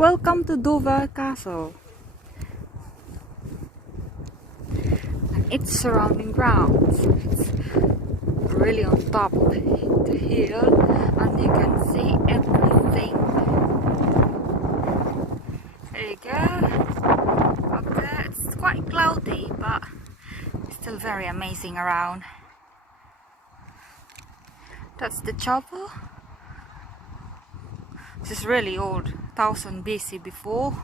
Welcome to Dover Castle and its surrounding grounds. It's really on top of the hill and you can see everything. There you go. Up there, it's quite cloudy but still very amazing around. That's the chapel. This is really old, 1000 BC before.